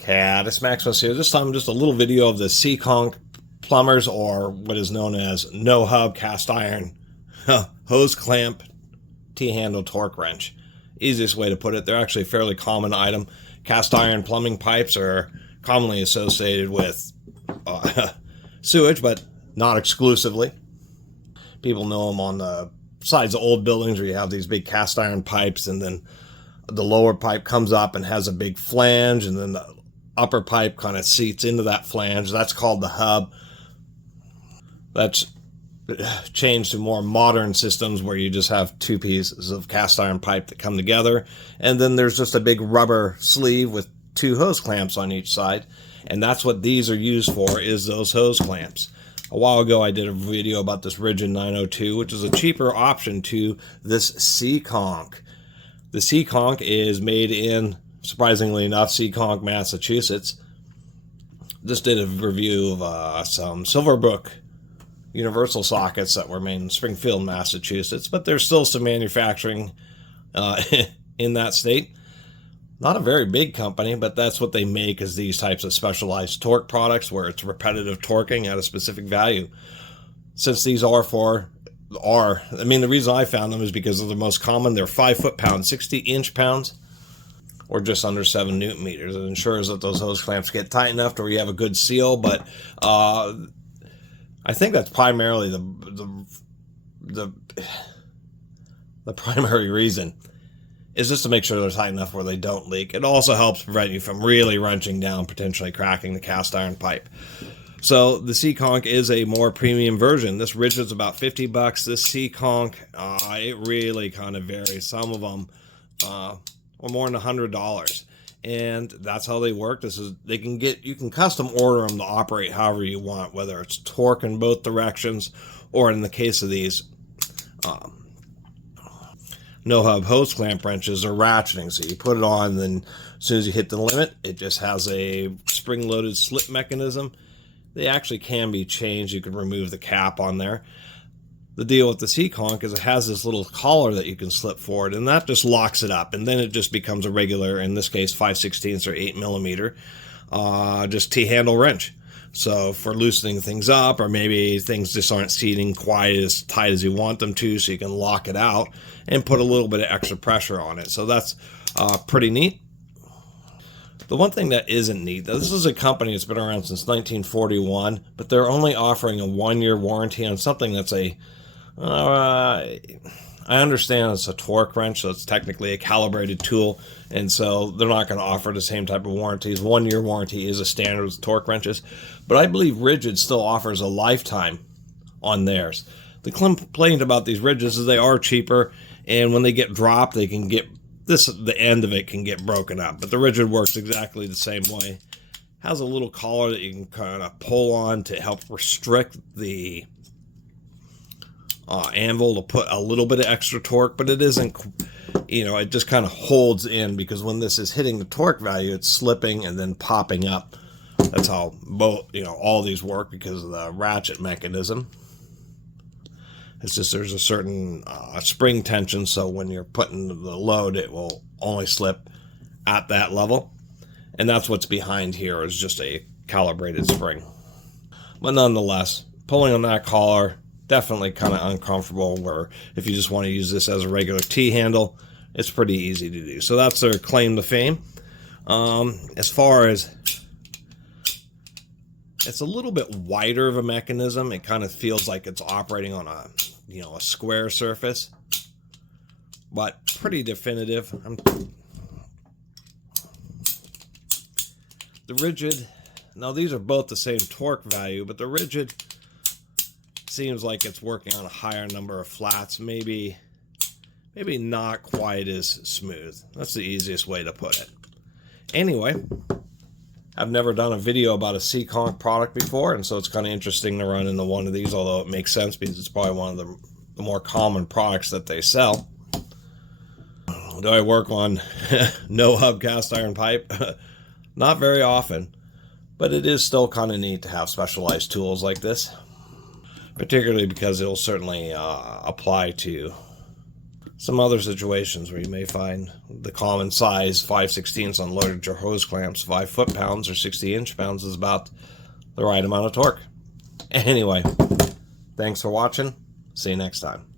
Catus, Maximus here. This time just a little video of the Seekonk Plumbers, or what is known as no hub cast iron hose clamp T-handle torque wrench. Easiest way to put it. They're actually a fairly common item. Cast iron plumbing pipes are commonly associated with sewage, but not exclusively. People know them on the sides of old buildings where you have these big cast iron pipes, and then the lower pipe comes up and has a big flange, and then the upper pipe kind of seats into that flange. That's called the hub. That's changed to more modern systems where you just have two pieces of cast iron pipe that come together, and then there's just a big rubber sleeve with two hose clamps on each side, and that's what these are used for, is those hose clamps. A while ago I did a video about this Rigid 902, which is a cheaper option to this Seekonk. The Seekonk is made in, surprisingly enough, Seekonk, Massachusetts. Just did a review of some Silverbrook universal sockets that were made in Springfield, Massachusetts, but there's still some manufacturing in that state. Not a very big company, but that's what they make, is these types of specialized torque products where it's repetitive torquing at a specific value. Since these the reason I found them is because they're the most common. They're 5 foot-pounds, 60 inch-pounds, or just under 7 Newton meters. It ensures that those hose clamps get tight enough to where you have a good seal, but I think that's primarily the primary reason, is just to make sure they're tight enough where they don't leak. It also helps prevent you from really wrenching down, potentially cracking the cast iron pipe. So the Seekonk is a more premium version. This Rigid's about $50. This Seekonk, it really kind of varies. Some of them are more than $100, and that's how they work. You can custom order them to operate however you want, whether it's torque in both directions, or in the case of these no hub hose clamp wrenches, are ratcheting. So you put it on, then as soon as you hit the limit, it just has a spring-loaded slip mechanism. They actually can be changed. You can remove the cap on there. The deal with the Seekonk is it has this little collar that you can slip forward, and that just locks it up, and then it just becomes a regular, in this case 5/16 or 8 millimeter, just T-handle wrench. So for loosening things up, or maybe things just aren't seating quite as tight as you want them to, so you can lock it out and put a little bit of extra pressure on it. So that's pretty neat. The one thing that isn't neat, this is a company that's been around since 1941, but they're only offering a 1-year warranty on something that's I understand it's a torque wrench, so it's technically a calibrated tool, and so they're not going to offer the same type of warranties. 1-year warranty is a standard with torque wrenches, but I believe Rigid still offers a lifetime on theirs. The complaint about these Rigids is they are cheaper, and when they get dropped, they can get the end of it can get broken up. But the Rigid works exactly the same way. Has a little collar that you can kind of pull on to help restrict the anvil to put a little bit of extra torque, but it isn't, it just kind of holds in, because when this is hitting the torque value, it's slipping and then popping up. That's how all these work, because of the ratchet mechanism. It's just there's a certain spring tension, so when you're putting the load, it will only slip at that level. And that's what's behind here, is just a calibrated spring. But nonetheless, pulling on that collar, definitely kind of uncomfortable, where if you just want to use this as a regular T-handle, it's pretty easy to do. So that's their claim to fame. As far as, it's a little bit wider of a mechanism. It kind of feels like it's operating on a square surface, but pretty definitive. The Rigid, now these are both the same torque value, but the Rigid seems like it's working on a higher number of flats, maybe not quite as smooth. That's the easiest way to put it. Anyway, I've never done a video about a Seekonk product before, and so it's kind of interesting to run into one of these, although it makes sense because it's probably one of the more common products that they sell. Do I work on no hub cast iron pipe? Not very often, but it is still kind of neat to have specialized tools like this, particularly because it'll certainly apply to some other situations where you may find the common size 5/16 unloaded or hose clamps, 5 foot-pounds or 60 inch-pounds is about the right amount of torque. Anyway, thanks for watching. See you next time.